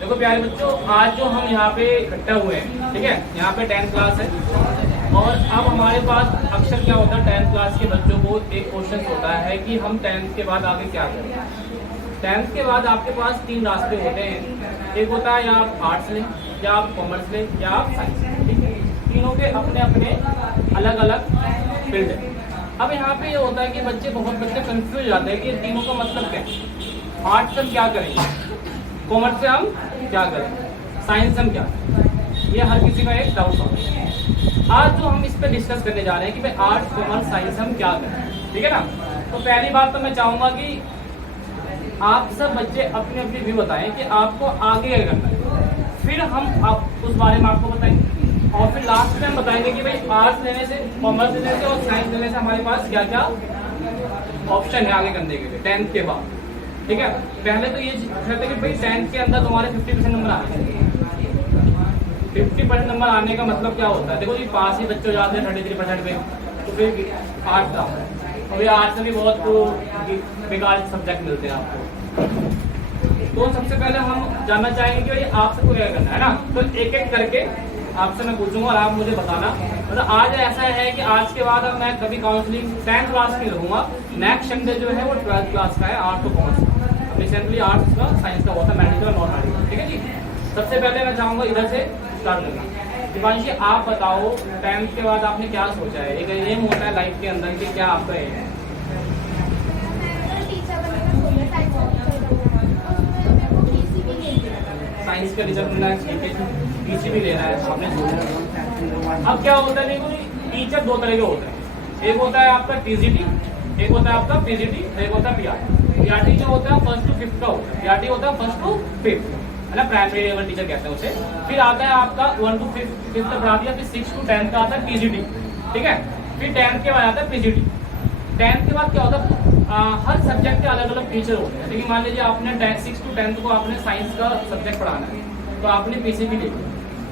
देखो प्यारे बच्चों, आज जो हम यहाँ पे इकट्ठा हुए हैं, ठीक है, यहाँ पे 10th क्लास है और अब हमारे पास अक्सर क्या होता है 10th क्लास के बच्चों को एक क्वेश्चन होता है कि हम 10th के बाद आगे क्या करें। 10th के बाद आपके पास 3 रास्ते होते हैं, एक होता है या आप आर्ट्स लें, या आप कॉमर्स लें, या आप साइंस लें, ठीक है। तीनों के अपने अपने अलग अलग फील्ड है। अब यहाँ पे ये होता है कि बहुत बच्चे कंफ्यूज हो जाते हैं कि तीनों का मतलब क्या है। आर्ट्स से हम क्या करेंगे, कॉमर्स से हम क्या करें, साइंस से हम क्या करें, ये हर किसी का एक डाउट होता है। आज जो हम इस पे डिस्कस करने जा रहे हैं कि भाई आर्ट्स कॉमर्स साइंस हम क्या करें, ठीक है ना। तो पहली बात तो मैं चाहूंगा कि आप सब बच्चे अपनी अपनी व्यू बताएं कि आपको आगे क्या करना है, फिर हम आप उस बारे में आपको बताएंगे और फिर लास्ट में हम बताएंगे कि भाई आर्ट्स लेने से, कॉमर्स लेने से और साइंस लेने से हमारे पास क्या क्या ऑप्शन है आगे करने के लिए 10th के बाद, ठीक है। पहले तो ये कहते हैं कि भाई 10th के अंदर तुम्हारे 50% नंबर आने चाहिए। 50% नंबर आने का मतलब क्या होता है, देखो ये पास ही बच्चे हो जाते हैं 33% पे, तो फिर आर्ट्स आता है और ये आर्ट्स में भी बहुत बेकार सब्जेक्ट मिलते हैं आपको। तो सबसे पहले हम जानना चाहेंगे कि भाई आप सबको क्या करना है ना, तो एक एक करके आपसे मैं पूछूंगा और आप मुझे बताना। मतलब आज ऐसा है कि आज के बाद अब मैं कभी काउंसलिंग 10th क्लास की लूंगा, नेक्स्ट संडे जो है वो 12th क्लास का है, आर्ट्स और कॉमर्स। रिसेंटली आर्ट्स का, साइंस का होता है, मेडिकल और नॉन मेडिकल, ठीक है जी। सबसे पहले मैं चाहूंगा इधर से स्टार्ट करना। दिवांशी आप बताओ 10th के बाद आपने क्या सोचा है, एक एम होता है लाइफ के अंदर कि क्या आपका एम है। साइंस का टीचर बनना है, पीसीबी लेना है, आपने सोचा। अब क्या होता है, देखो टीचर 2 तरह के होते हैं, एक होता है आपका टीजीटी, एक होता है आपका पीजीटी, एक होता है पीआरटी। पीआरटी जो होता है 1st to 5th का होता है, पीआरटी होता है 1st to 5th, है ना, प्राइमरी लेवल टीचर कहते हैं उसे। फिर आता है आपका 1 to 5th तक बढ़ा दिया, फिर 6 to 10 का आता है पीजीटी, ठीक है। फिर 10th के बाद आता है पीजीटी। 10th के बाद क्या होता है, हर सब्जेक्ट के अलग अलग टीचर होते हैं। लेकिन मान लीजिए आपने 6 to 10 को आपने साइंस का सब्जेक्ट पढ़ाना है, तो आपने पीसीबी ले लिया।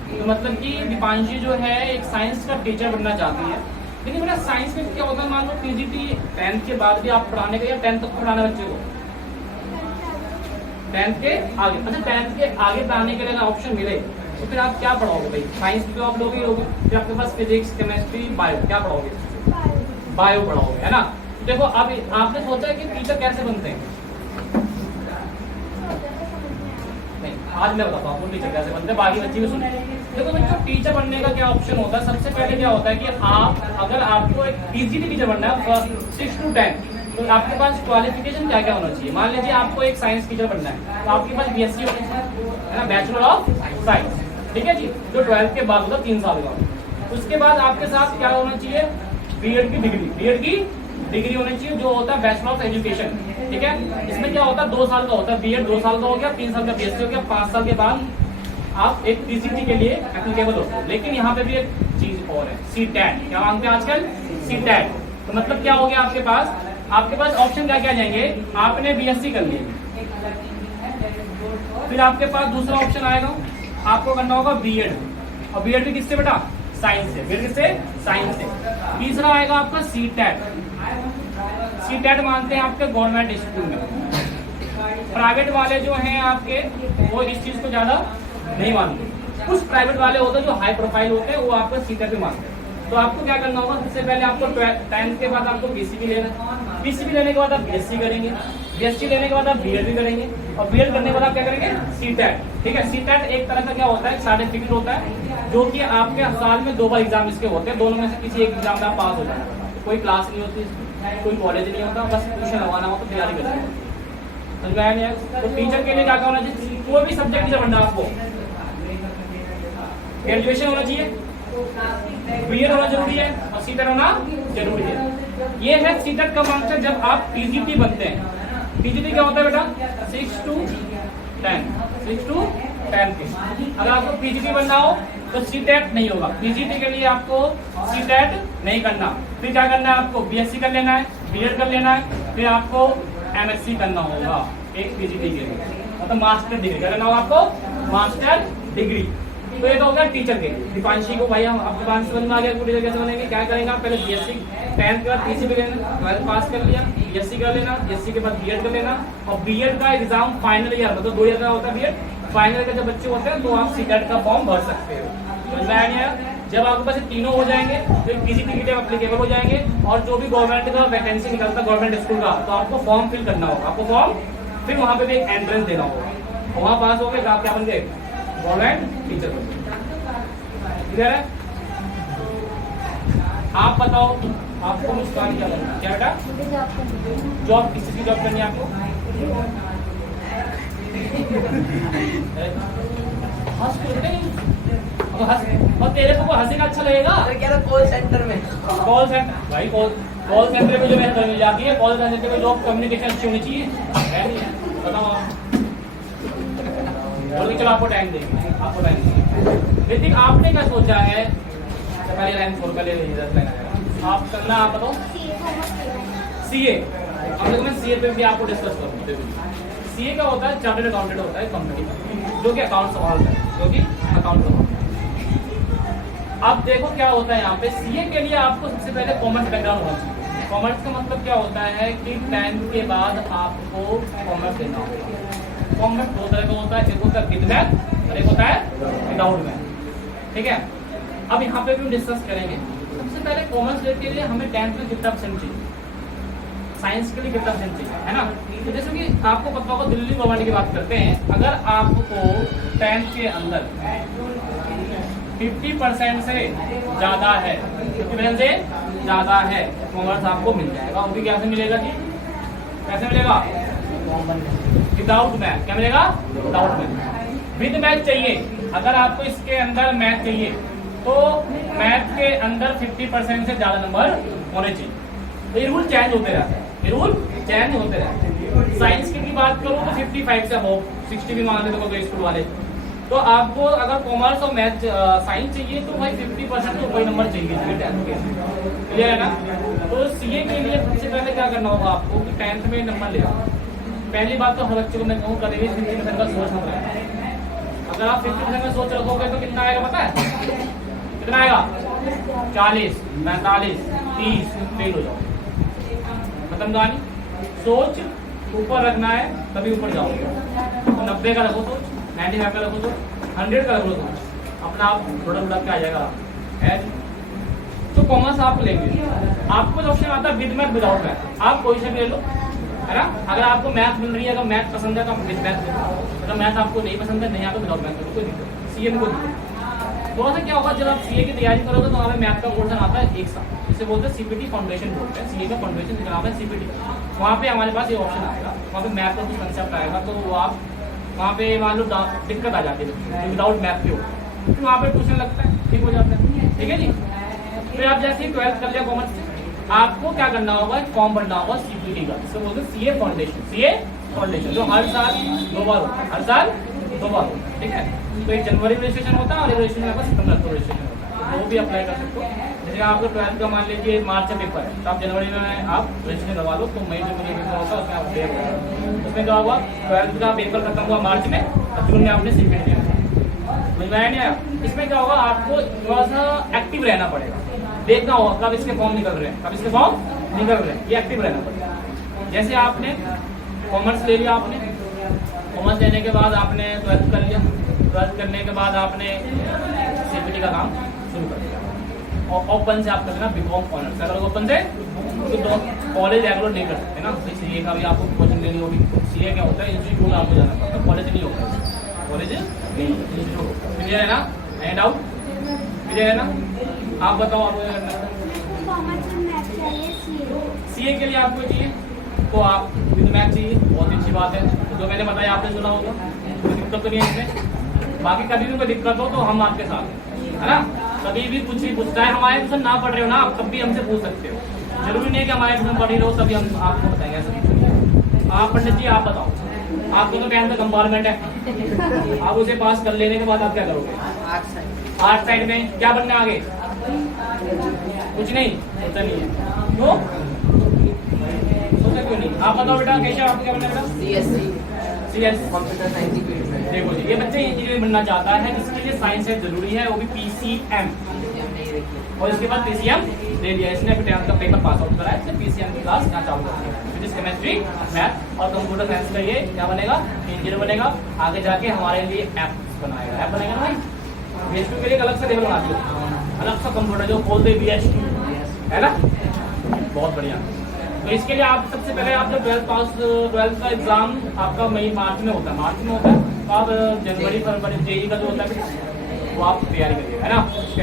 तो मतलब कि दीपांशी जो है एक साइंस का टीचर बनना चाहती है। लेकिन मेरा साइंस में क्या होता है, मान लो पीजीटी 10th के बाद भी आप पढ़ाने का या 10th तक पढ़ाना बच्चे को, 10th के आगे, अच्छा 10th के आगे पढ़ाने के लिए ऑप्शन मिले तो फिर आप क्या पढ़ोगे भाई, साइंस तो आप लोग ही लोगे, फिर आपके पास फिजिक्स, केमिस्ट्री, बायो, क्या पढ़ोगे, बायो पढ़ोगे, है ना। देखो अब आपने सोचा है कि टीचर कैसे बनते हैं, आज मैं बताता हूँ टीचर कैसे बनते हैं, बाकी बच्चे भी सुने। देखो बच्चों टीचर बनने का क्या ऑप्शन होता है, सबसे पहले क्या होता है कि आप अगर आपको एक पीजीटी टीचर बनना है 6 to 10, तो आपके पास क्वालिफिकेशन क्या क्या होना चाहिए। मान लीजिए आपको एक साइंस टीचर बनना है तो आपके पास बीएससी होनी चाहिए, है ना, बैचलर ऑफ साइंस, ठीक है जी, जो 12th के बाद होता 3 साल का। उसके बाद आपके साथ क्या होना चाहिए, बीएड की डिग्री होनी चाहिए, जो होता है बैचलर ऑफ एजुकेशन, ठीक है। इसमें क्या होता है 2 साल का होता है, बीएड 2 साल का हो गया, 3 साल का बीएससी हो गया, 5 साल के बाद आप एक पीसीटी के लिए एप्लीकेबल होते हैं। लेकिन यहाँ पे भी एक चीज और है, सीटेट, क्या मांगते हैं आजकल, सीटेट। तो मतलब क्या हो गया आपके पास ऑप्शन क्या क्या जाएंगे, आपने बीएससी कर ली, फिर आपके पास दूसरा ऑप्शन आएगा, आपको करना होगा बीएड, और बीएड भी किससे बेटा, साइंस से, फिर किससे, साइंस से। तीसरा आएगा आपका सीटेट। सीटेट मानते हैं आपके गवर्नमेंट स्कूल में, प्राइवेट वाले जो हैं आपके वो इस चीज को ज्यादा नहीं मानते। कुछ प्राइवेट वाले होते हैं जो हाई प्रोफाइल होते हैं, वो आपको सीटेट भी मानते हैं। तो आपको क्या करना होगा, सबसे पहले आपको 10th के बाद आपको पीसीबी लेना है, पीसीबी लेने के बाद आप बीएससी करेंगे, बीएससी लेने के बाद आप बीएड भी करेंगे, और बीएड करने के बाद आप क्या करेंगे, सीटेट, ठीक है। सीटेट एक तरह का क्या होता है, सर्टिफिकेट होता है, जो कि आपके साल में 2 बार एग्जाम इसके होते हैं, दोनों में से किसी एक एग्जाम में आप पास हो जाए। कोई क्लास नहीं होती, कोई कॉलेज नहीं होता, बस ट्यूशन लगवाना हो तो तैयारी करनी होती, समझ में आया नहीं। तो टीचर के लिए क्या होना चाहिए, कोई भी सब्जेक्ट टीचर बनना है आपको ग्रेजुएशन होना चाहिए, बीएड होना जरूरी है, और सीटेट होना जरूरी है। ये है सीटेट का मार्क्स जब आप पीजीटी बनते हैं। पीजीटी क्या होता है बेटा, 6 to 10 के। अगर आपको पीजीटी बनना हो तो सीटेट नहीं होगा, पीजीटी के लिए आपको सीटेट नहीं करना। फिर क्या करना है, आपको बीएससी कर लेना है, बीएड कर लेना है, फिर आपको एमएससी करना होगा एक पीजीटी के लिए, मतलब मास्टर डिग्री करना होगा आपको, मास्टर डिग्री। तो ये तो हो गया टीचर के। दीपांशी को भाई हम अब दीपांशी समझ में आ गया टीचर कैसे बनेंगे। क्या करेंगे आप, पहले बीएससी 10th के बाद पीसी भी लेना, 12th पास कर लिया, बीएससी कर लेना, बीएससी के बाद बीएड कर लेना, और बीएड का एग्जाम फाइनल ईयर मतलब 2 ईयर का होता है बीएड, फाइनल के जब बच्चे होते हैं तो आप सीटेट का फॉर्म भर सकते हो। समझ में आया नहीं आया? जब आपके पास तीनों हो जाएंगे तो किसी टिकट एप्लीकेबल हो जाएंगे, और जो भी गवर्नमेंट का वैकेंसी निकलता है गवर्नमेंट स्कूल का, तो आपको फॉर्म फिल करना होगा, आपको फॉर्म फिर वहां पे भी एक एंट्रेंस देना होगा, वहां पास हो गए तो आप क्या बन गए, गवर्नमेंट टीचर बन गए। क्लियर है? आप बताओ आपको मुस्कान क्या करना है? क्या बेटा जॉब, किस चीज की जॉब करनी है आपको? हंस क्यों रहे हैं? अब हंस, और तेरे को हंसी का अच्छा लगेगा? कॉल सेंटर में, कॉल सेंटर भाई, कॉल सेंटर में जो मेहनत मिल जाती है, कॉल सेंटर में जॉब कम्युनिकेशन अच्छी होनी चाहिए, है नहीं? बताओ आप। बोलिए चलो आपको टाइम देंगे, आपको टाइम देंगे। लेकिन आपने क्या सोचा है? पहले लाइन 4 का ले लीजिए, आप करना, आप बताओ। सीए, अब देखो मैं सीए पे भी आपको डिस्कस करूँगा। सीए का होता है चार्टर्ड अकाउंटेंट होता है कंपनी का, जो कि अकाउंट संभालता है, जो कि अकाउंट संभालता है। अब देखो क्या होता है यहाँ पे, सीए के लिए आपको सबसे पहले कॉमर्स बैकग्राउंड होना चाहिए। कॉमर्स का मतलब क्या होता है कि 10th के बाद आपको कॉमर्स लेना होगा। कॉमर्स 2 तरह का होता है, एक होता है विद मैथ और एक होता है विदाउट मैथ। ठीक है, अब यहाँ पे भी हम डिस्कस करेंगे। सबसे पहले कॉमर्स के लिए हमें 10th में कितना परसेंट चाहिए, साइंस के लिए कितना परसेंट चाहिए, है ना? तो जैसे कि आपको पता होगा, दिल्ली गवर्नमेंट की बात करते हैं, अगर आपको 10th के अंदर 50% से ज्यादा है, 50% से ज्यादा है, कॉमर्स आपको मिल जाएगा। वो भी कैसे मिलेगा जी? कैसे मिलेगा? Without math. क्या मिलेगा? Without math. विद मैथ चाहिए, अगर आपको इसके अंदर मैथ चाहिए तो मैथ के अंदर 50% से ज्यादा नंबर होने चाहिए। ये रूल चेंज होते रहते हैं, ये रूल चेंज होते रहते हैं। साइंस की बात करो तो 55 से अबव, 60 भी मान लेते हो स्कूल वाले। तो आपको अगर कॉमर्स और मैथ साइंस चाहिए तो भाई 50% तो कोई नंबर चाहिए। क्लियर है ना? तो सीए के लिए सबसे पहले क्या करना होगा आपको कि 10th में नंबर ले आओ। पहली बात तो हर बच्चे को मैं कहूँ कभी 50% का सोच मत रखना। अगर आप 50% का सोच रखोगे तो कितना आएगा पता है? कितना आएगा? 40, 45, 30 फेल हो जाओ, खत्म कहानी। सोच ऊपर रखना है तभी ऊपर जाओगे। तो 90 का रखो सोच, 95 का रखो सोच, 100 का रखो सोच, अपना आप थोड़ा थोड़ा क्या आ जाएगा है। तो कॉमर्स आप लेंगे, आपको जो ऑप्शन आता है विद मैथ विदाउट मैथ, आप कोई से भी ले लो, है ना? अगर आपको मैथ मिल रही है, अगर मैथ पसंद है तो आप विद मैथ लो, अगर मैथ आपको नहीं पसंद है, नहीं आता विदाउट मैथ लो, कोई दिक्कत। सीए में कोई दिक्कत। थोड़ा सा क्या होगा, जब आप सीए की तैयारी करोगे तो हमें मैथ का पोर्शन आता है एक साथ, जिसे बोलते हैं सीपीटी फाउंडेशन बोलते हैं। सीए का फाउंडेशन का नाम है सीपीटी। वहाँ पे हमारे पास ये ऑप्शन आएगा, वहाँ पे मैथ का कुछ कंसेप्ट आएगा, तो वो आप वहाँ पे मान लो दिक्कत आ जाती है विदाउट मैथ के हो, फिर वहाँ पे ट्यूशन लगता है, ठीक हो जाता है। ठीक है जी? फिर आप जैसे ही 12th कर लिया कॉमर्स से, आपको क्या करना होगा, फॉर्म भरना होगा सीपीटी का, जिसे बोलते हैं सीए फाउंडेशन। सीए फाउंडेशन जो हर साल 2 बार होता है, हर साल 2 बार होता है। ठीक है? तो एक जनवरी में रजिस्ट्रेशन होता है और एक रजिस्ट्रेशन आपका सितंबर को रजिस्ट्रेशन होता है, वो भी अप्लाई कर सकते हो। जैसे आपको 12th का मान लीजिए मार्च में पेपर है, तो आप जनवरी में आप रजिस्ट्रेशन करवा लो, तो मई में पेपर होता है, उसमें आप क्लियर होगा। उसमें क्या हुआ, 12th का पेपर खत्म हुआ मार्च में, और जून में आपने सीपीटी दिया। समझ में आया नहीं आया? इसमें क्या होगा, आपको थोड़ा सा एक्टिव रहना पड़ेगा, देखना होगा कब इसके फॉर्म निकल रहे हैं, कब इसके फॉर्म निकल रहे हैं, ये एक्टिव रहना पड़ेगा। जैसे आपने कॉमर्स ले लिया, आपने कॉमर्स लेने के बाद आपने 12th कर लिया, 12th करने के बाद आपने सीपीटी का काम शुरू कर दिया, और ओपन से आप कर देना बीकॉम ऑनर्स। अगर ओपन से तो कॉलेज रेगुलर नहीं कर सकते ना, सीए का भी आपको कोचिंग लेनी होगी। सीए क्या होता है, इंस्टीट्यूट आपको जाना पड़ता है, कॉलेज नहीं होता, कॉलेज नहीं, इंस्टीट्यूट। क्लियर है ना? एंड आउट क्लियर है ना? आप बताओ आपको क्या करना है? सीए के लिए आपको चाहिए तो आप विद मैथ चाहिए, बहुत अच्छी बात है। तो जो मैंने बताया आपने सुना होगा, कोई दिक्कत तो नहीं है इसमें। बाकी कभी भी कोई दिक्कत हो तो हम आपके साथ है ना, कभी भी कुछ भी पूछता है, हमारे ट्यूशन ना पढ़ रहे हो ना, आप तब भी हमसे पूछ सकते हो। जरूरी नहीं है कि हमारे ट्यूशन पढ़ ही रहो तभी हम आपको बताएंगे ऐसा। आप पंडित जी आप बताओ, आपको तो 10th का कंपार्टमेंट है, आप उसे पास कर लेने के बाद आप क्या करोगे? आर्ट साइड में क्या बनना आगे? कुछ नहीं, सोचा नहीं है, क्यों सोचा क्यों नहीं? आप बताओ बेटा, कैसे आपको क्या बनना है बेटा? सीएस कंप्यूटर साइंस की फील्ड में। देखो जी, ये बच्चे से इंजीनियर बनना चाहता है जिसके लिए साइंस है जरूरी है, वो भी PCM, और इसके बाद PCM ले लिया इसने, अभी 10th का पेपर पास आउट करा है, इसने PCM की क्लास यहाँ चालू करनी है। फिजिक्स, केमिस्ट्री, मैथ और कंप्यूटर साइंस का ये क्या बनेगा, इंजीनियर बनेगा। आगे जाके हमारे लिए ऐप बनाएगा, ऐप बनेगा ना भाई। BHP के लिए अलग से लेवल बनाती है, अलग सा कंप्यूटर जो खोल दे BHP, है ना, बहुत बढ़िया। तो इसके लिए आप सबसे पहले आप जब 12th का एग्जाम आपका मई मार्च में होता है, तो आप जनवरी फरवरी JEE का जो होता है वो आप तैयारी करिए, है ना, उसके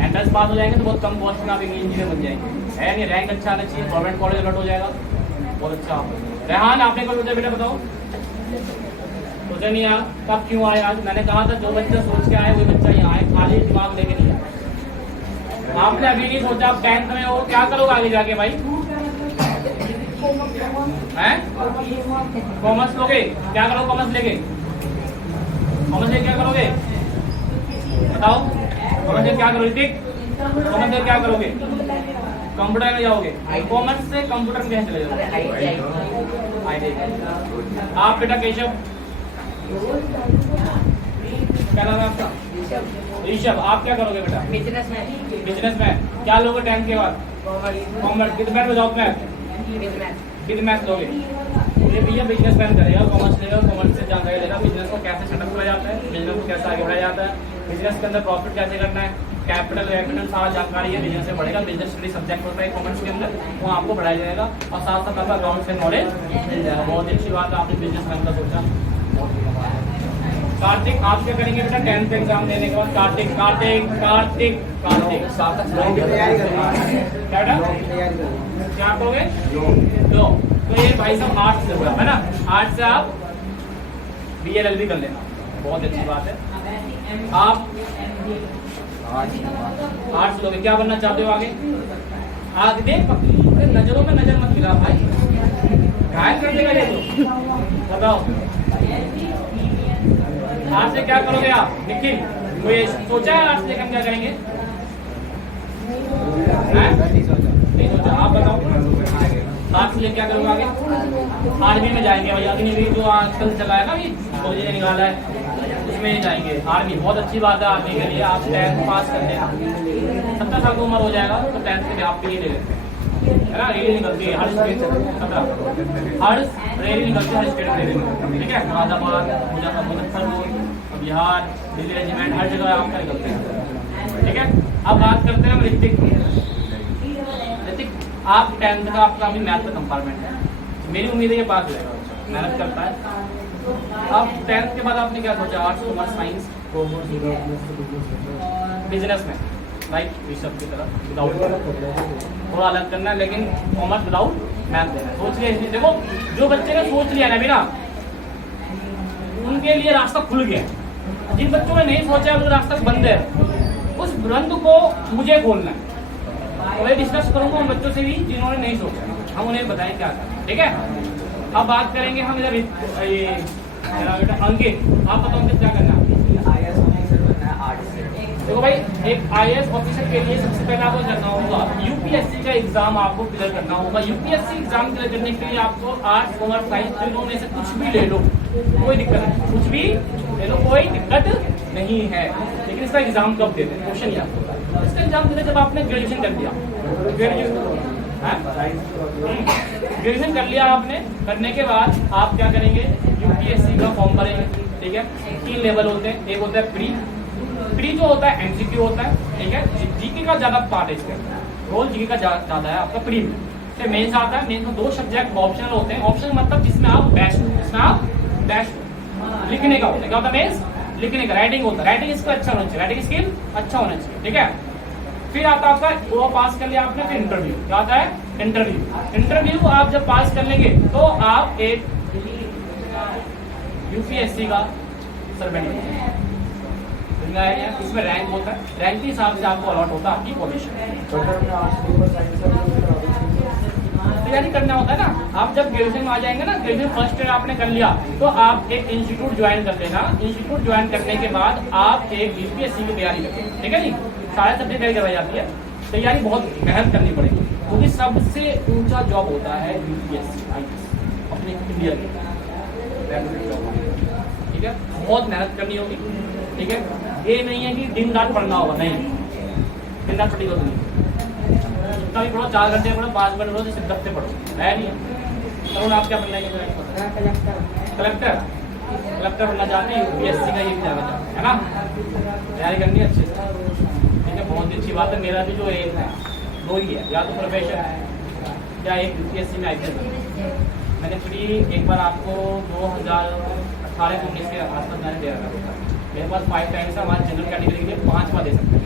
एंट्रेंस पास हो जाएंगे तो बहुत कम कॉस्ट में आप इंजीनियर बन जाएंगे, है नहीं। रैंक अच्छा आना चाहिए, गवर्नमेंट कॉलेज अलर्ट हो जाएगा, बहुत अच्छा। रेहान आपने कल सोचा बेटा, बताओ सोचा नहीं यार, कब क्यों आए आज? मैंने कहा था जो बच्चा सोच के आए वही बच्चा यहाँ आए, खाली दिमाग लेके नहीं आए। आपने अभी नहीं सोचा, आप 10th में हो, क्या करोगे आगे जाके भाई? हैं? कॉमर्स लोगे? क्या करोगे कॉमर्स लेके? कॉमर्स लेके क्या करोगे बताओ? कॉमर्स लेके क्या करोगे? कॉमर्स लेके क्या करोगे? कंप्यूटर में जाओगे? कॉमर्स से कंप्यूटर में चले जाओगे? आप बेटा केशव, क्या नाम है आपका? ऋषभ, आप क्या करोगे बेटा? बिजनेस में। क्या लोगे 10th के बाद? कॉमर्स। कितने मैथ में जाओ? कितने मैथ लोगे? ये भैया बिजनेस मैन करेगा, कॉमर्स लेगा, कॉमर्स से जानकारी लेगा बिजनेस को कैसे सेटअप किया जाता है, बिजनेस को कैसे आगे बढ़ाया जाता है, बिजनेस के अंदर प्रॉफिट कैसे करना है, कैपिटल सारा जानकारी है बिजनेस से बढ़ेगा। बिजनेस स्टडी सब्जेक्ट होता है कॉमर्स के अंदर, वो आपको बढ़ाया जाएगा और साथ साथ आपका अकाउंट से नॉलेज मिल जाएगा। बहुत अच्छी बात है, आपने बिजनेस मैन का सोचा। कार्तिक, आप क्या करेंगे बेटा 10th एग्जाम देने के बाद? कार्तिक क्या करोगे? लो। तो ये भाई साहब आर्ट्स से हुआ है ना, आर्ट्स से आप BLLB कर लेना, बहुत अच्छी बात है। आप आर्ट्स लोगे, क्या बनना चाहते हो आगे? आगे देख, नजरों में नजर मत गिरा भाई, घायल कर देगा ये तो। बताओ आर्ट्स से क्या करोगे आप? निखिल, कोई सोचा है आर्ट्स लेकर क्या करेंगे? नहीं सोचा, आप बताओ आर्ट्स लेकर क्या करोगे आगे? आर्मी में जाएंगे भाई, अग्निवीर जो आजकल चला है ना, ये फौजी ने निकाला है, उसमें जाएंगे। आर्मी बहुत अच्छी बात है, आर्मी के लिए आप 10th पास कर लेना, 17 साल की उम्र हो जाएगा तो 10th के लिए आप भी ले लेते है ना, रैली निकलती है हर स्टेट से, हर रैली निकलती है हर स्टेट से, ठीक है। मुरादाबाद, मुजफ्फरपुर, बिहार, दिल्ली रेजिमेंट, हर जगह आपका निकलते हैं, ठीक है। अब बात करते हैं ऋतिक, आप 10th का आपका अभी मैथ का कंपार्टमेंट है, मेरी उम्मीद है ये पास हो जाएगा, मेहनत करता है। अब 10th के बाद आपने क्या सोचा? आर्ट्स, कॉमर्स, साइंस, बिजनेस में राइट, ऋषभ की तरह विदाउट थोड़ा अलग करना है, लेकिन कॉमर्स विदाउट मैथ देना है। सोच लिया इसलिए, देखो जो बच्चे ने सोच लिया ना अभी ना, उनके लिए रास्ता खुल गया। जिन बच्चों ने नहीं सोचा वो रास्ता बंद है, उस बंद को मुझे खोलना है। तो मैं डिस्कस करूंगा उन बच्चों से भी जिन्होंने नहीं सोचा, हम उन्हें बताएं क्या करना, ठीक है। अब बात करेंगे हम इधर, ये अंकित, आप बताओ अंकित क्या करना है? देखो भाई, एक IAS ऑफिसर के लिए सबसे पहले आपको करना होगा UPSC का एग्जाम आपको क्लियर करना होगा। UPSC एग्जाम क्लियर करने के लिए आपको आर्ट्स, कॉमर्स, साइंस तीनों में से कुछ भी ले लो, कोई दिक्कत नहीं, कुछ भी ले लो, कोई दिक्कत नहीं है। लेकिन इसका एग्जाम कब देते हैं? क्वेश्चन ये आपको, इसका एग्जाम देते जब आपने ग्रेजुएशन कर लिया, ग्रेजुएशन कर लिया आपने, करने के बाद आप क्या करेंगे? UPSC का फॉर्म भरेंगे, ठीक है। 3 लेवल होते हैं, एक होता है प्री जो होता है MCQ होता है, ठीक है। जीके का ज्यादा पार्ट है इसके, रोल जीके का ज्यादा है आपका प्री में। फिर मेंस आता है, मेंस में 2 सब्जेक्ट ऑप्शनल होते हैं, ऑप्शनल मतलब जिसमें आप बेस्ट लिखने का होता है। क्या होता है मेंस? लिखने का, राइटिंग होता है, राइटिंग इसका अच्छा होना चाहिए, राइटिंग स्किल अच्छा होना चाहिए, ठीक है। फिर आता है आपका वो पास कर लिया आपने, फिर इंटरव्यू। क्या आता है? इंटरव्यू आप जब पास कर लेंगे तो आप एक UPSC का सर्वेंट, इसमें रैंक होता है, रैंक के हिसाब से आपको अलॉट होता है आपकी पोजीशन। तैयारी करना होता है ना, आप जब ग्रेजुएशन में आ जाएंगे ना, ग्रेजुएशन फर्स्ट ईयर आपने कर लिया तो आप एक इंस्टीट्यूट ज्वाइन कर लेना। इंस्टीट्यूट ज्वाइन करने के बाद आप एक UPSC की तैयारी करेंगे, ठीक है जी। सारे सब्जेक्ट तैयारी करवाई जाती है, तैयारी बहुत मेहनत करनी पड़ेगी, क्योंकि सबसे ऊंचा जॉब होता है UPSC अपने इंडिया के, ठीक है, बहुत मेहनत करनी होगी, ठीक है। ये नहीं है कि दिन रात पढ़ना होगा, नहीं, दिन रात पढ़ी होगी जितना भी पढ़ो, 4 घंटे पढ़ो, 5 घंटे पढ़ो, जैसे दफ्ते पढ़ो, है नहीं है। तो आप क्या बनना है? कलेक्टर, कलेक्टर बनना चाहते हैं, यूपीएससी का ये भी जाना चाहते हैं, है ना। तैयारी करनी है अच्छे से, ठीक है, बहुत अच्छी बात है। मेरा भी जो एम है 2 ही है, या तो प्रोफेशन है या एक यूपीएससी में आईपीएस। मैंने फ्री एक बार आपको 2018-19 के आसपास मैंने दे रखा था। मेरे पास 5 टाइम्स है, हमारे जनरल कैटेगरी के लिए 5 बार दे सकते हैं,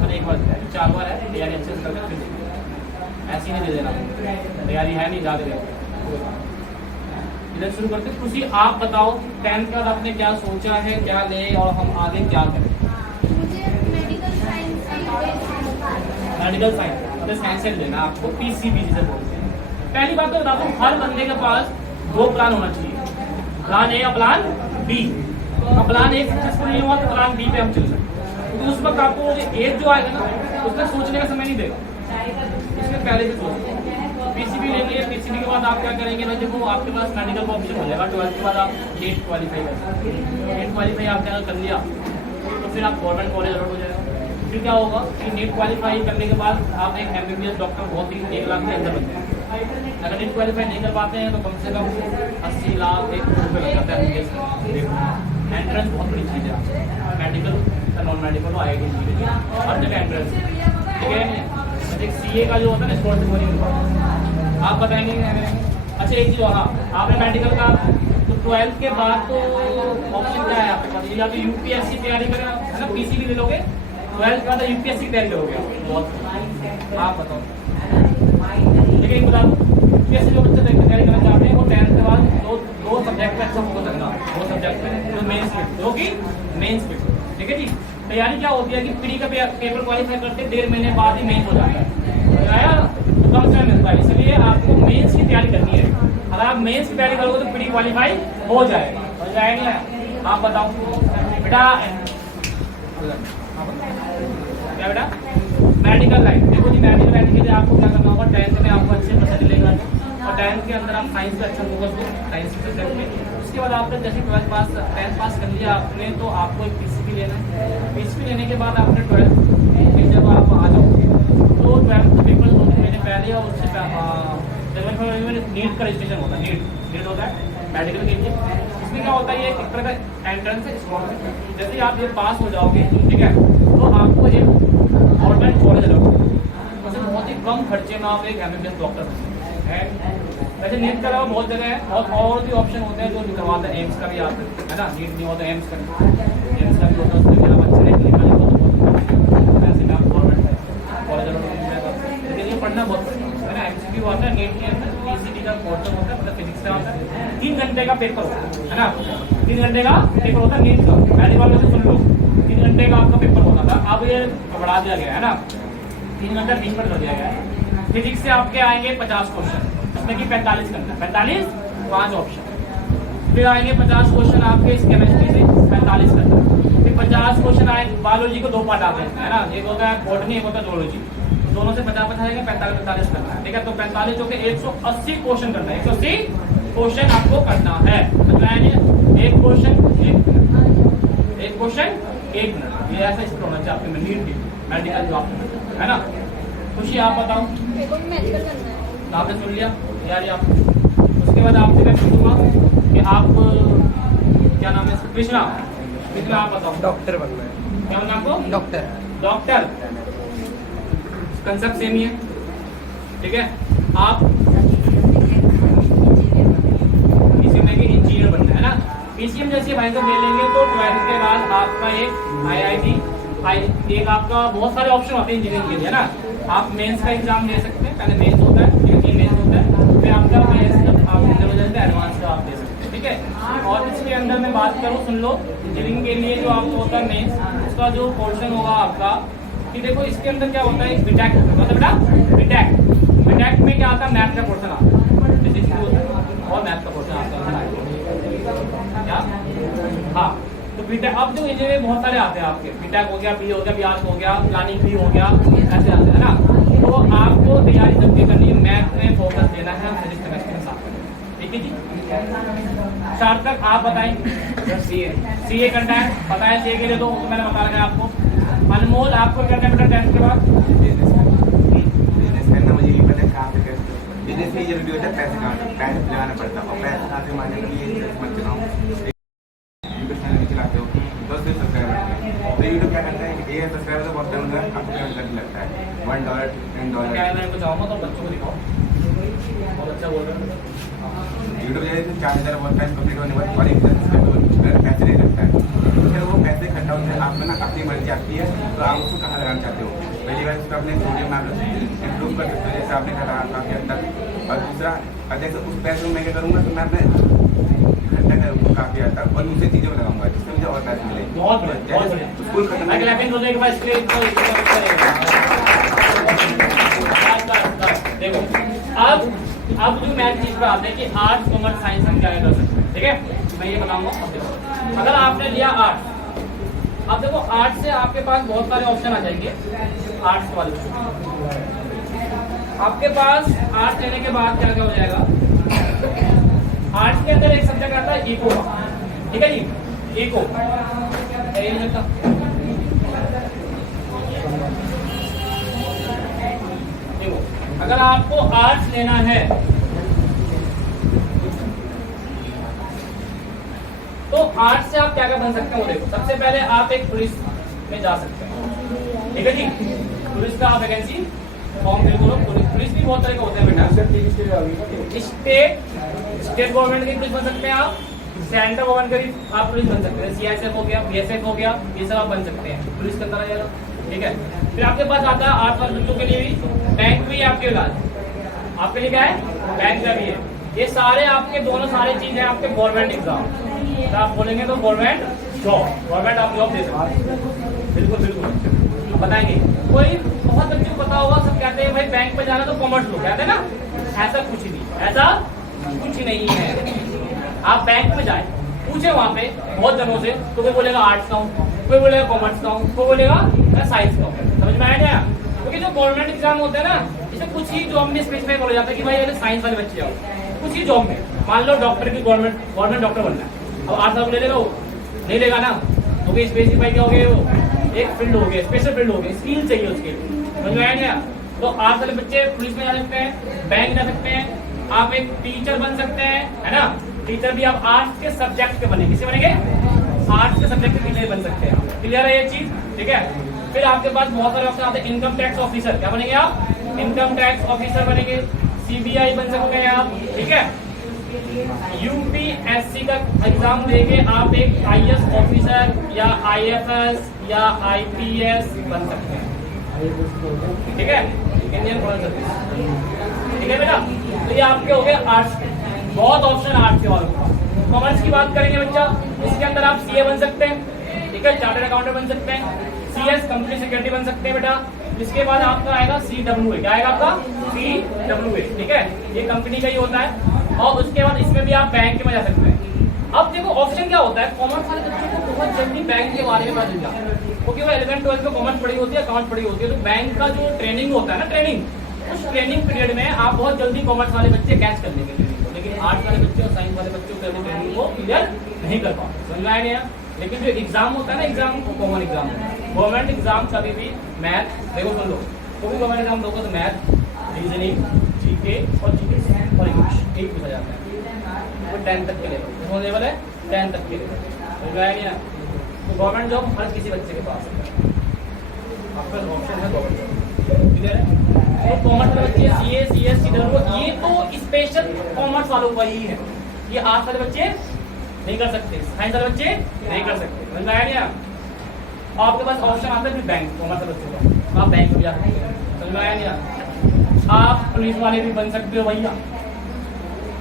मैंने 1 बार दिया, 4 बार है। तैयारी अच्छे से करके फिर ऐसी नहीं दे देना, तैयारी है नहीं, ज़्यादा दे। इधर शुरू करते हैं। खुशी आप बताओ 10th के बाद आपने क्या सोचा है, क्या ले और हम आगे क्या करें? मेडिकल साइंस मतलब साइंस से लेना आपको, पीसीबी जिसे बोलते हैं। पहली बात तो बता दूं, हर बंदे के पास 2 प्लान होना चाहिए, प्लान ए और plan B. Plan A successful नहीं हुआ तो प्लान बी पे हम चल सकते हैं, क्योंकि उस वक्त आपको एज जो आएगा ना, उसका सोचने का समय नहीं देगा, इसमें पहले से सोचो। पीसीबी लेनी है, पीसीबी के बाद आप क्या करेंगे ना, देखो आपके पास मेडिकल का ऑप्शन हो जाएगा। 12th के बाद आप नीट क्वालिफाई कर सकते हैं, नीट क्वालिफाई आपने कर लिया तो फिर आप गवर्नमेंट कॉलेज अलॉट हो जाएगा। फिर क्या होगा कि नीट क्वालिफाई करने के बाद आप एक एमबीबीएस डॉक्टर बहुत ही 1 लाख के अंदर बन जाएंगे। अगर नीट क्वालिफाई नहीं कर पाते हैं तो कम से कम 80 लाख 1 करोड़ रुपये लग जाता है। एंट्रेंस बहुत बड़ी चीज़ है, मेडिकल नॉन मेडिकल हो, IIT हर जगह एंट्रेंस, ठीक है। CA का जो होता है ना, स्कॉलरशिप नहीं मिलता, आप बताएंगे क्या करेंगे? अच्छा एक चीज़, हाँ, आपने मेडिकल का तो 12th के बाद तो ऑप्शन क्या है आपके पास? या तो यूपीएससी तैयारी करें, है ना, पीसीबी ले लोगे, 12th के बाद यूपीएससी की तैयारी करोगे बहुत। आप बताओ, लेकिन बता दो यूपीएससी जो बच्चे तैयारी करना चाहते हैं वो 10th के बाद दो सब्जेक्ट में अच्छा फोकस रखना, 2 सब्जेक्ट में जो मेंस में, जो कि मेंस में, ठीक है जी। तैयारी क्या होती है कि प्री का पेपर क्वालिफाई करते 1.5 महीने बाद ही मेंस हो जाता है, तो कम समय मिलता है, इसलिए आपको मेंस की तैयारी करनी है। अगर आप मेंस की तैयारी करोगे तो प्री क्वालिफाई हो जाएगा, हो जाएगा। आप बताओ बेटा, क्या बेटा? मेडिकल लाइन, देखो जी, मेडिकल लाइन के लिए आपको क्या करना होगा, 10th में आपको अच्छे परसेंटेज लेना है और 10th के अंदर आप साइंस पे अच्छा फोकस दो, साइंस के सब्जेक्ट में। उसके बाद आपने जैसे 12th पास 10th पास कर लिया आपने, तो आपको एक पीसीबी लेना है। पीसीबी लेने के बाद आपने 12th में जब आप आ जाओगे तो 12th का पेपर 2 महीने पहले और उससे नीट का रजिस्ट्रेशन होता है, नीट होता है मेडिकल के लिए। इसमें क्या होता है, ये एक तरह का एंट्रेंस है, स्कॉलरशिप। जैसे आप ये पास हो जाओगे, ठीक है, तो आपको एक गवर्नमेंट कॉलेज लगोगे, वैसे बहुत ही कम खर्चे में आप एक एमबीबीएस डॉक्टर है। वैसे नीट के अलावा बहुत जगह है और भी ऑप्शन होते हैं जो निकलवाते हैं, एम्स का भी आता है ना, नीट नहीं होता एम्स का भी होता है, उसमें मेरा बच्चा नहीं निकाले तो वैसे में आप गवर्नमेंट कॉलेज मिलेगा, लेकिन ये पढ़ना बहुत है ना। एमसीक्यू आता है नीट के अंदर, पीसीबी का पोर्शन होता है, मतलब फिजिक्स का आता है, 3 घंटे का पेपर होता है ना, 3 घंटे का पेपर होता है नीट का। मेडिकल में से सुन लो, 3 घंटे का आपका पेपर होता था, अब ये बढ़ा दिया गया है ना, 3 घंटा 3 पर कर दिया गया है। फिजिक्स से आपके आएंगे 50 क्वेश्चन, उसमें कि 45 करना, 45 5 ऑप्शन। फिर आएंगे 50 क्वेश्चन आपके इस केमिस्ट्री से, 45 करना। फिर 50 क्वेश्चन आए, बायोलॉजी को 2 पार्ट आते हैं, है ना, एक होता है बॉटनी, एक होता है जूलॉजी, दोनों से 50 आएगा, 45 करना है, ठीक है। तो 45 जो कि 180 क्वेश्चन करना है, 180 क्वेश्चन आपको करना है, मतलब एक क्वेश्चन 1 मिनट, एक क्वेश्चन 1 मिनट, ये ऐसा इसमें होना चाहिए आपके में नीट मेडिकल जो आपको, है ना। खुशी आप बताओ, मेडिकल करना है, आपने सुन लिया यार आप। उसके बाद आपसे मैं पूछूंगा कि आप क्या नाम है? कृष्णा, आप बताओ। डॉक्टर बनना है। क्या बनना आपको? डॉक्टर। डॉक्टर, कंसेप्ट सेम ही है, ठीक है। आप पीसीएम में इंजीनियर बनना है ना। पीसीएम जैसे भाई साहब ले लेंगे तो 12th के बाद आपका एक IIT, एक आपका बहुत सारे ऑप्शन होते हैं इंजीनियरिंग के लिए, है ना। आप मेंस का एग्जाम ले सकते हैं, पहले मेंस होता है, फिर मेंस होता है, फिर आपका मेंस आप एडवांस का आप दे सकते हैं, ठीक है। और इसके अंदर मैं बात करूँ, सुन लो, इंजीनियरिंग के लिए जो आपको होता है मेंस, उसका जो पोर्शन होगा आपका, कि देखो इसके अंदर क्या होता है, बीटेक मतलब बेटा बीटेक में क्या आता है, मैथ का पोर्शन आता है, फिजिक्स और मैथ का पोर्शन आता है, क्या? हाँ, तो बीटेक अब जो इंजीनियरिंग बहुत सारे आते हैं आपके, बीटेक हो गया, बी हो गया, बीआर हो गया, प्लानिंग भी हो गया, ऐसे आते हैं ना। तो आपको तैयारी जब भी करनी है, मैथ में फोकस देना है, फिजिक्स केमिस्ट्री में साथ, ठीक है जी। 4 तक आप बताएं। सीए करना है, पता है सीए के लिए, तो मैंने बता रखा है आपको। अनमोल आपको करना है बेटा 10th के बाद? बिजनेस करना मुझे नहीं पता कहाँ से कैसे। बिजनेस में ये जरूरी होता है पैसे लगाना पड़ता है, और पैसे कहाँ से मांगने के लिए मत चलाऊँ। यूट्यूब चैनल भी चलाते हो तो सिर्फ सब्सक्राइबर लगते हैं, तो यूट्यूब क्या करता है कि ये सब्सक्राइबर तो बहुत टाइम आपको पेमेंट करने लगता है, $1 $10। क्या मैं कुछ चाहूँगा तो बच्चों को दिखाओ, बहुत अच्छा बोल रहे हैं। यूट्यूब जैसे 4000 बहुत टाइम कंप्लीट होने के बाद और एक पैसे नहीं लगता है, फिर वो पैसे इकट्ठा होते हैं। आपको ना अपनी मर्जी आती है, तो आप उसको कहाँ लगाना चाहते हो। पहली बार उसको अपने वीडियो में आप इम्प्रूव कर सकते हो, जैसे आपने कहा काफ़ी हद तक। और दूसरा, जैसे उस पैसे में मैं क्या करूँगा, तो मैं अपने इकट्ठा करूँगा काफ़ी हद तक, और दूसरी चीज़ों में लगाऊंगा जिससे मुझे और पैसे मिले। बहुत बढ़िया, बहुत बढ़िया। स्कूल खत्म अगला पिन होने के बाद इसके लिए देखो, अब जो मैथ चीज पे आते हैं कि आर्ट्स कॉमर्स साइंस हम क्या कर सकते हैं, ठीक है। मैं ये बताऊंगा। अब देखो, अगर आपने लिया आर्ट्स, अब देखो आर्ट्स से आपके पास बहुत सारे ऑप्शन आ जाएंगे। आर्ट्स वाले आपके पास आर्ट्स लेने के बाद क्या क्या हो जाएगा, आर्ट्स के अंदर एक सब्जेक्ट आता है इको, ठीक है जी, इको। देखो, अगर आपको आर्ट्स लेना है तो आर्ट्स से आप क्या क्या बन सकते हो। देखो, सबसे पहले आप एक पुलिस में जा सकते हैं, ठीक है जी। पुलिस का आप वैकेंसी फॉर्म फिल करो। पुलिस भी बहुत तरह के होते हैं बेटा। स्टेट गवर्नमेंट की पुलिस बन सकते हैं आप, सेंट्रल गवर्नमेंट की आप पुलिस बन सकते हैं। सीआईएसएफ हो गया, बीएसएफ हो गया, ये सब आप बन सकते हैं, पुलिस के अंदर आ जाएगा, ठीक है। फिर आपके पास आता है आर्ट्स वाले बच्चों के लिए भी बैंक भी आपके इलाज, आपके लिए क्या है, बैंक का भी है। ये सारे आपके दोनों सारी चीजें आपके गवर्नमेंट एग्जाम, तो आप बोलेंगे तो गवर्नमेंट जॉब, गवर्नमेंट आप जॉब दे सकते हैं। बिल्कुल बिल्कुल बताएंगे। कोई बहुत बच्चों को पता होगा, सब कहते हैं भाई बैंक में जाना तो कॉमर्स लो, कहते हैं ना, ऐसा कुछ नहीं, ऐसा कुछ नहीं है। आप बैंक में जाए, पूछे वहां पे बहुत जनों से, तो कोई बोलेगा आर्ट्स का हूँ, कोई बोलेगा कॉमर्स का हूँ, कोई बोलेगा मैं साइंस का हूँ। समझ में आया क्या? क्योंकि जो गवर्नमेंट एग्जाम होते हैं ना, इसमें कुछ ही जॉब में स्पेसिफाई बोला जाता है कि भाई अगर साइंस वाले बच्चे आओ, कुछ ही जॉब में, मान लो डॉक्टर की गवर्नमेंट डॉक्टर बनना है, अब आर्ट्स वाला ले लेगा वो, नहीं लेगा ना, क्योंकि स्पेसिफाई क्या हो गया, वो एक फील्ड हो गया, स्पेशल फील्ड हो गया, स्किल चाहिए उसके लिए। समझ में आया क्या? तो आर्ट्स वाले बच्चे पुलिस में जा सकते हैं, बैंक जा सकते हैं, आप एक टीचर बन सकते हैं, है ना। टीचर भी आप आर्ट्स के सब्जेक्ट के बने, किसे बनेंगे, आर्ट्स के सब्जेक्ट के टीचर बन सकते हैं। क्लियर है ये चीज, ठीक है। फिर आपके पास बहुत सारे ऑप्शन आते हैं। इनकम टैक्स ऑफिसर, क्या बनेंगे आप, इनकम टैक्स ऑफिसर बनेंगे। सीबीआई बन सकते हैं आप, ठीक है। यूपीएससी का एग्जाम देके आप एक आईएएस ऑफिसर या आईएफएस या आईपीएस बन सकते हैं, ठीक है, इंडियन फॉरेन सर्विस, ठीक है बेटा। तो ये आपके हो गए आर्ट्स के, बहुत ऑप्शन आर्ट्स के वालों का। कॉमर्स की बात करेंगे बच्चा, इसके अंदर आप सीए बन सकते हैं, ठीक है, चार्टर्ड अकाउंटेंट बन सकते हैं, सीएस कंपनी सिक्योरिटी बन सकते हैं बेटा। इसके बाद आपका आएगा CWA, क्या आएगा आपका, CWA, ठीक है, ये कंपनी का ही होता है। और उसके बाद इसमें भी आप बैंक में जा सकते हैं। अब देखो ऑप्शन क्या होता है, कॉमर्स वाले बच्चों को बहुत जल्दी बैंक के बारे में पता चल जाता है, क्योंकि वो 11th 12th में कॉमर्स पढ़ी होती है, अकाउंट पढ़ी होती है, तो बैंक का जो ट्रेनिंग होता है ना, ट्रेनिंग, उस ट्रेनिंग पीरियड में आप बहुत जल्दी कॉमर्स वाले बच्चे कैच कर लेंगे ट्रेनिंग को। लेकिन आर्ट्स वाले बच्चे और साइंस वाले बच्चों को ट्रेनिंग को क्लियर नहीं कर पाते, समझ में आया गया। लेकिन जो एग्जाम होता है ना, exam common exam, government exam कभी भी मैथ, देखो सुन लो, कोई भी गवर्नमेंट एग्जाम दोगे तो मैथ, रीजनिंग, जीके और जीके और इंग्लिश एक पूछा जाता है। वो 10th तक के लेवल, कौन लेवल है, 10th तक के लेवल, समझ में आया गया। तो गवर्नमेंट जॉब हर किसी बच्चे के पास है, आपका ऑप्शन है गवर्नमेंट जॉब, क्लियर है। तो कॉमर्स वाले बच्चे सीए, सीएस, CWA, ये तो स्पेशल कॉमर्स वालों का ही है, ये आर्ट्स वाले बच्चे नहीं कर सकते, साइंस वाले बच्चे नहीं कर सकते, समझ में आया गया। आपके पास ऑप्शन आता है फिर बैंक, कॉमर्स वाले बच्चों का, आप बैंक में जा सकते हैं, समझ में आया गया। आप पुलिस वाले भी बन सकते हो भैया,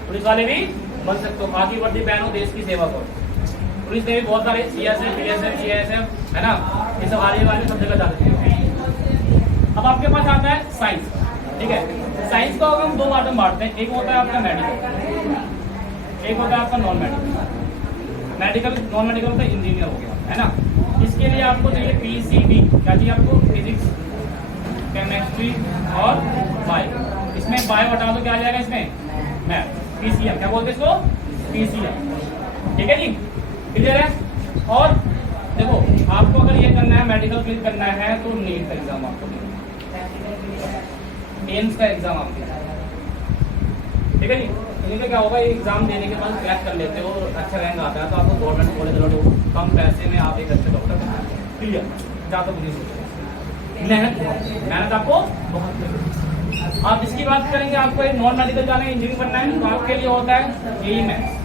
पुलिस वाले भी बन सकते हो, खाकी वर्दी पहनो, देश की सेवा करो। पुलिस में भी बहुत सारे CSF, BSF, CSF, है ना, ये सब आने वाले सब जगह जा सकते हो। अब आपके पास आता है साइंस, ठीक है। साइंस को हम दो पार्ट में बांटते हैं, एक होता है आपका मेडिकल, एक होता है आपका non medical. Medical non medical तो इंजीनियर हो गया, है ना। इसके लिए आपको चाहिए PCB, क्या चाहिए आपको, फिजिक्स, केमिस्ट्री और बायो। इसमें बायो हटा दो, क्या आ जाएगा इसमें, मैथ, PCM, क्या बोलते हैं इसको, PCM। ठीक है जी, क्लियर है। और देखो आपको अगर ये करना है, मेडिकल फील्ड करना है, तो नीट का एग्जाम आपको देना, एम्स का एग्जाम आपको, ठीक है जी। इनका क्या होगा, ये एग्जाम देने के बाद क्रैक कर लेते हो, अच्छा रैंक आता है, तो आपको गवर्नमेंट कॉलेज कम पैसे में आप एक अच्छे डॉक्टर बना, क्लियर। ज़्यादा मुझे मेहनत आपको बहुत लगेगी। आप इसकी बात करेंगे, आपको एक नॉन मेडिकल जाना है, इंजीनियरिंग बनना है, तो आपके लिए होता है जेईई मैथ्स,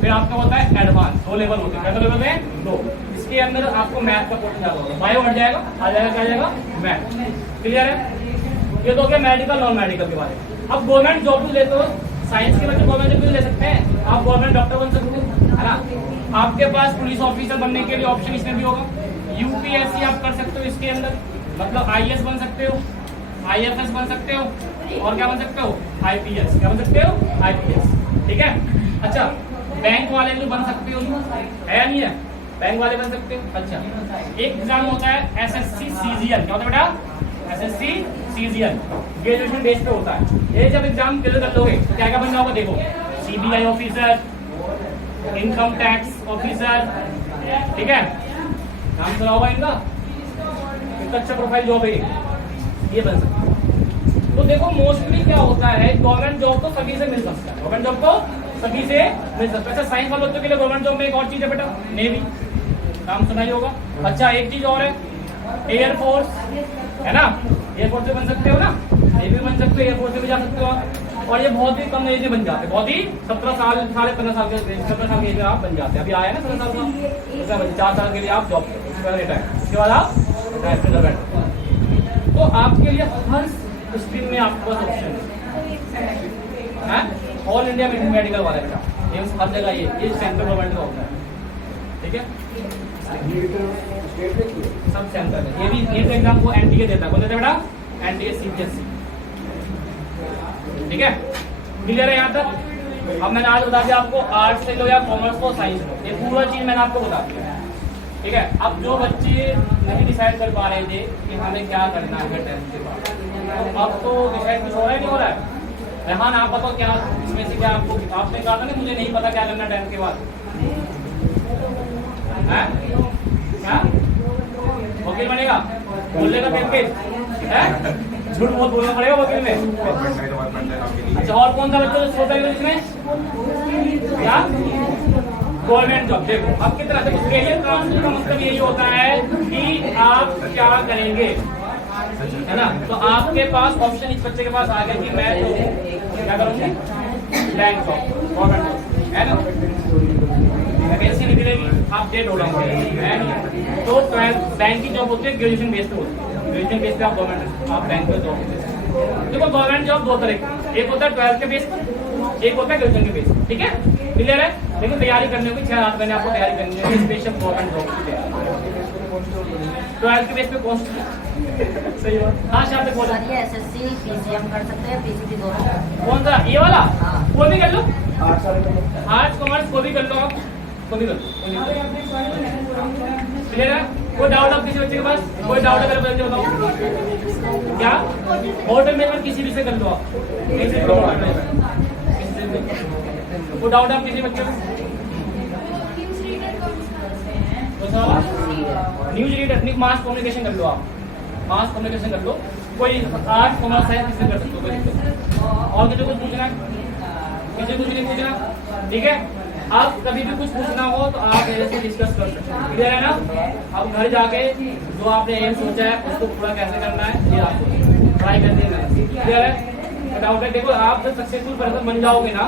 फिर आपका होता है एडवांस, 2 लेवल होते हैं, कितने लेवल में 2। इसके अंदर आपको मैथ का पोर्शन ज़्यादा होगा, बायो हट जाएगा, आ जाएगा क्या जाएगा, मैथ, क्लियर है। ये तो हो गया मेडिकल नॉन मेडिकल के बारे में। अब गवर्नमेंट जॉब भी लेते हो, साइंस के बच्चे गवर्नमेंट जॉब भी ले सकते हैं, आप गवर्नमेंट डॉक्टर बन सकते हो, है ना। आपके पास पुलिस ऑफिसर बनने के लिए ऑप्शन इसमें भी होगा, यूपीएससी आप कर सकते हो इसके अंदर, मतलब आईएएस बन सकते हो, आईएफएस बन सकते हो, और क्या बन सकते हो, आईपीएस, क्या बन सकते हो, आईपीएस, ठीक है। अच्छा, बैंक वाले भी बन सकते हो, है या नहीं है, बैंक वाले बन सकते हो। अच्छा, एक एग्जाम होता है एसएससी सीजीएल, क्या होता है बेटा, एसएससी सीजीएल, ग्रेजुएशन बेस पे होता है। ये जब एग्जाम क्लियर कर लोगे तो क्या क्या बन जाओगे, देखो CBI officer, income tax officer, ठीक है, नाम सुना होगा इनका, इतना अच्छा प्रोफाइल जॉब है ये बन सकता है। तो देखो मोस्टली क्या होता है, गवर्नमेंट जॉब तो सभी से मिल सकता है, गवर्नमेंट जॉब तो सभी से मिल सकता है। अच्छा, साइंस वाले बच्चों के लिए गवर्नमेंट जॉब में एक और चीज है बेटा, नेवी, नाम सुना ही होगा। अच्छा, एक चीज और है एयरफोर्स, है ना, एयरफोर्स से बन सकते हो ना, नेवी बन सकते हो, एयरफोर्स से भी जा सकते हो आप। और ये बहुत ही कम एज में बन जाते हैं, बहुत ही 17 साल, 15.5 साल के 17 साल की एज में आप बन जाते हैं। अभी आया ना 17 साल का, 4 साल के लिए आप जॉब करो, उसके बाद रिटायर, उसके बाद आप रिटायर बैठो। तो आपके लिए हर स्ट्रीम में आपके पास ऑप्शन है, ऑल इंडिया मेडिकल वाले का एम्स हर जगह, ये सेंट्रल गवर्नमेंट का होता है, ठीक है, सब सेंटर है। ये भी नीट एग्जाम को एनटीए देता है, कौन देता है बेटा, एनटीए सीबीएसई, ठीक है, क्लियर है यहाँ तक। अब मैंने आज बता दिया आपको, आर्ट्स से लो या कॉमर्स को, साइंस को, ये पूरा चीज मैंने आपको बता दिया, ठीक है। अब जो बच्चे नहीं डिसाइड कर पा रहे थे कि हमें क्या करना है 10th के बाद, तो अब तो डिसाइड कुछ हो रहा है, नहीं हो रहा है। रहमान आप बताओ, क्या इसमें से क्या आपको, आपने कहा था ना मुझे नहीं पता क्या करना 10th के बाद, है क्या, वकील बनेगा, बोलने का पेज है, झूठ बहुत बोलना पड़ेगा वकील में। अच्छा, और कौन सा बच्चा सोचा है इसमें, क्या गवर्नमेंट जॉब। देखो अब कितना करियर काउंसलिंग का मतलब यही होता है कि आप क्या करेंगे, है ना। तो आपके पास ऑप्शन इस बच्चे के पास आ गया कि मैं तो क्या करूंगी, बैंक जॉब, गवर्नमेंट जॉब, है ना, वैकेंसी निकलेगी, आप डेट हो जाएंगे, है ना। तो 12th बैंक की जॉब होती है, ग्रेजुएशन बेस पे होती है, ग्रेजुएशन बेस पे आप गवर्नमेंट, आप बैंक में जॉब। देखो गवर्नमेंट जॉब 2 तरह की, एक होता है 12th के बेस पर, एक होता है ग्रेजुएशन के बेस पर, ठीक है, क्लियर है। लेकिन तैयारी करने होगी 6-8 महीने आपको तैयारी करनी है स्पेशल गवर्नमेंट जॉब की तैयारी, 12th के बेस पे कौन सही बात। हाँ शायद बोला एसएससी पीसीएम कर सकते हैं, पीसीटी दोनों। कौन सा, ये वाला, वो भी कर लो, हाँ, आर्ट्स कॉमर्स को भी कर लो आप, को भी कर लो, क्लियर है। कोई डाउट आप किसी बच्चे के पास, कोई डाउट अगर बच्चे बताओ, क्या होटल मैनेजमेंट किसी भी से कर लो आप, कोई डाउट आप किसी बच्चे को, न्यूज रीडर, मास कम्युनिकेशन कर लो आप, मास कम्युनिकेशन कर लो, कोई आर्ट कॉमर्स साइंस किसी कर सकते हो, कोई दिक्कत नहीं। और किसी कुछ पूछना है, किसी कुछ नहीं पूछना, ठीक है। आप कभी भी कुछ पूछना हो तो आप मेरे से डिस्कस कर सकते हैं, क्लियर है ना। अब घर जाके जो आपने एम सोचा है उसको पूरा कैसे करना है ये आप ट्राई कर देना, क्लियर है। डाउट है, देखो आप जब सक्सेसफुल पर्सन बन जाओगे ना,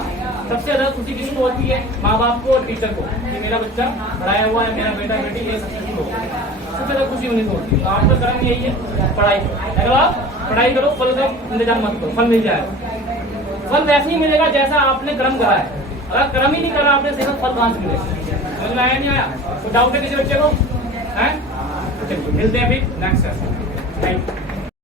सबसे ज्यादा खुशी किसको होती है, माँ बाप को और टीचर को, कि मेरा बच्चा पढ़ाया हुआ है, मेरा बेटा बेटी ये सक्सेसफुल हो, सबसे ज्यादा खुशी उन्हीं को होती है। तो आपका कर्म यही है, पढ़ाई, अगर आप पढ़ाई करो, फल का इंतजार मत करो, फल मिल जाएगा। फल वैसे ही मिलेगा जैसा आपने कर्म करा है, अगर कर्म ही नहीं करा आपने सीधा फल कहाँ से मिलेगा, समझ में आया नहीं आया। तो डाउट है किसी बच्चे को, है, मिलते हैं फिर नेक्स्ट सेशन, थैंक यू।